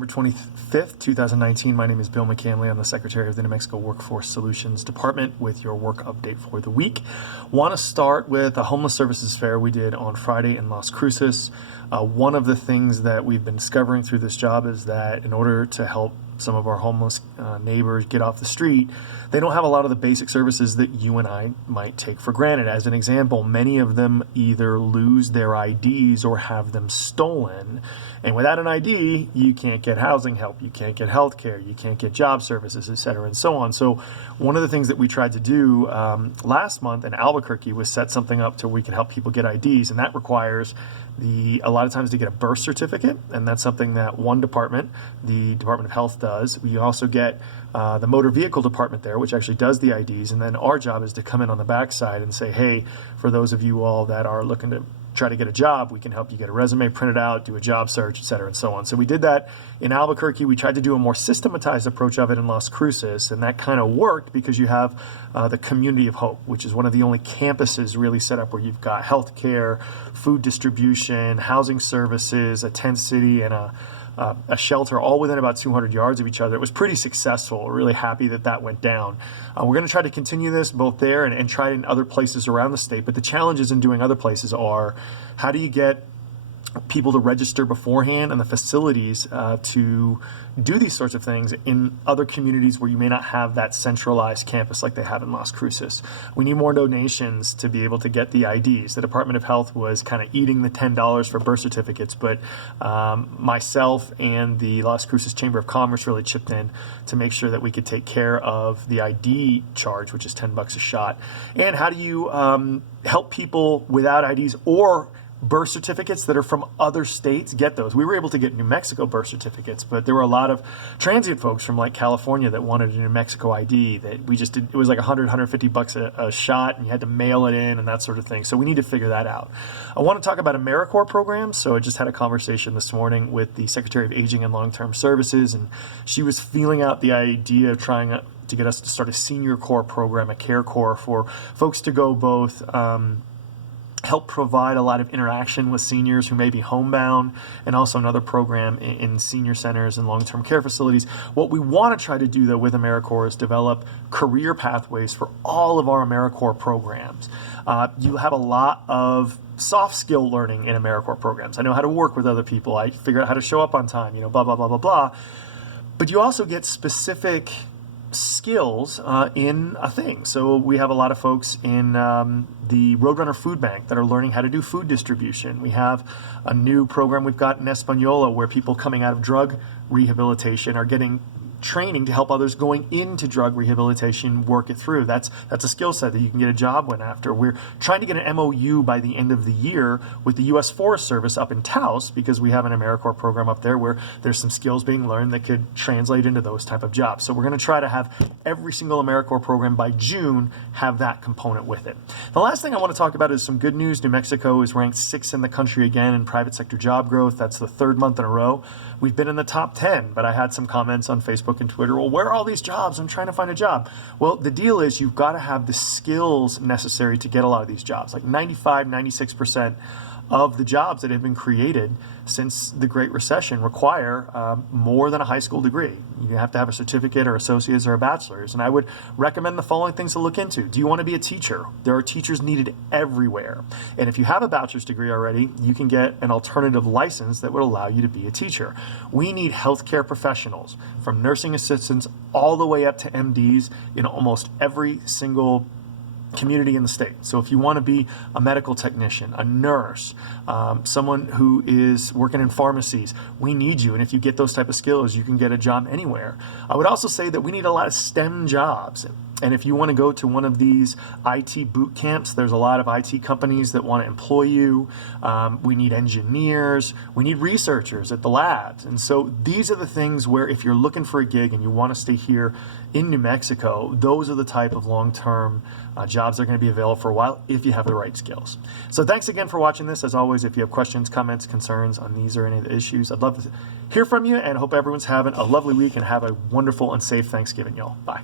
November 25th, 2019. My name is Bill McCanley. I'm the Secretary of the New Mexico Workforce Solutions Department with your work update for the week. Want to start with a homeless services fair we did on Friday in Las Cruces. One of the things that we've been discovering through this job is that in order to help some of our homeless neighbors get off the street, they don't have a lot of the basic services that you and I might take for granted. As an example, many of them either lose their IDs or have them stolen. And without an ID, you can't get housing help, you can't get health care, you can't get job services, et cetera, and so on. So one of the things that we tried to do last month in Albuquerque was set something up to where we can help people get IDs, and that requires a lot of times to get a birth certificate, and that's something that one department, the Department of Health, does. We also get the motor vehicle department there, which actually does the IDs, and then our job is to come in on the backside and say, hey, for those of you all that are looking to try to get a job, we can help you get a resume printed out, do a job search, et cetera, and so on. So we did that in Albuquerque. We tried to do a more systematized approach of it in Las Cruces, and that kind of worked because you have the Community of Hope, which is one of the only campuses really set up where you've got health care, food distribution, housing services, a tent city, and a shelter all within about 200 yards of each other. It was pretty successful. We're really happy that that went down. We're going to try to continue this both there and try it in other places around the state. But the challenges in doing other places are, how do you get people to register beforehand and the facilities to do these sorts of things in other communities where you may not have that centralized campus like they have in Las Cruces. We need more donations to be able to get the IDs. The Department of Health was kind of eating the $10 for birth certificates, but myself and the Las Cruces Chamber of Commerce really chipped in to make sure that we could take care of the ID charge, which is $10 a shot. And how do you help people without IDs or birth certificates that are from other states get those? We were able to get New Mexico birth certificates, but there were a lot of transient folks from like California that wanted a New Mexico ID that we just did. It was like $150 a shot, and you had to mail it in and that sort of thing. So we need to figure that out. I want to talk about Americorps programs. So I just had a conversation this morning with the Secretary of Aging and Long-Term Services, and she was feeling out the idea of trying to get us to start a senior corps program, a care corps for folks to go both help provide a lot of interaction with seniors who may be homebound, and also another program in senior centers and long-term care facilities. What we want to try to do, though, with Americorps is develop career pathways for all of our Americorps programs. You have a lot of soft skill learning in Americorps programs. I know how to work with other people. I figure out how to show up on time, blah, blah, blah, blah, blah. But you also get specific skills in a thing. So we have a lot of folks in the Roadrunner Food Bank that are learning how to do food distribution. We have a new program we've got in Española where people coming out of drug rehabilitation are getting training to help others going into drug rehabilitation work it through. That's a skill set that you can get a job with after. We're trying to get an MOU by the end of the year with the U.S. Forest Service up in Taos, because we have an Americorps program up there where there's some skills being learned that could translate into those type of jobs. So we're going to try to have every single Americorps program by June have that component with it. The last thing I want to talk about is some good news. New Mexico is ranked 6th in the country again in private sector job growth. That's the 3rd month in a row. We've been in the top 10, but I had some comments on Facebook and Twitter. Well, where are all these jobs? I'm trying to find a job. Well, the deal is you've got to have the skills necessary to get a lot of these jobs. Like 95, 96% of the jobs that have been created since the Great Recession require more than a high school degree. You have to have a certificate or associate's or a bachelor's. And I would recommend the following things to look into. Do you want to be a teacher? There are teachers needed everywhere. And if you have a bachelor's degree already, you can get an alternative license that would allow you to be a teacher. We need healthcare professionals, from nursing assistants all the way up to MDs in almost every single community in the state. So if you want to be a medical technician, a nurse, someone who is working in pharmacies, we need you. And if you get those type of skills, you can get a job anywhere. I would also say that we need a lot of STEM jobs. And if you want to go to one of these IT boot camps, there's a lot of IT companies that want to employ you. We need engineers. We need researchers at the labs. And so these are the things where if you're looking for a gig and you want to stay here in New Mexico, those are the type of long-term jobs that are going to be available for a while if you have the right skills. So thanks again for watching this. As always, if you have questions, comments, concerns on these or any of the issues, I'd love to hear from you, and hope everyone's having a lovely week and have a wonderful and safe Thanksgiving, y'all. Bye.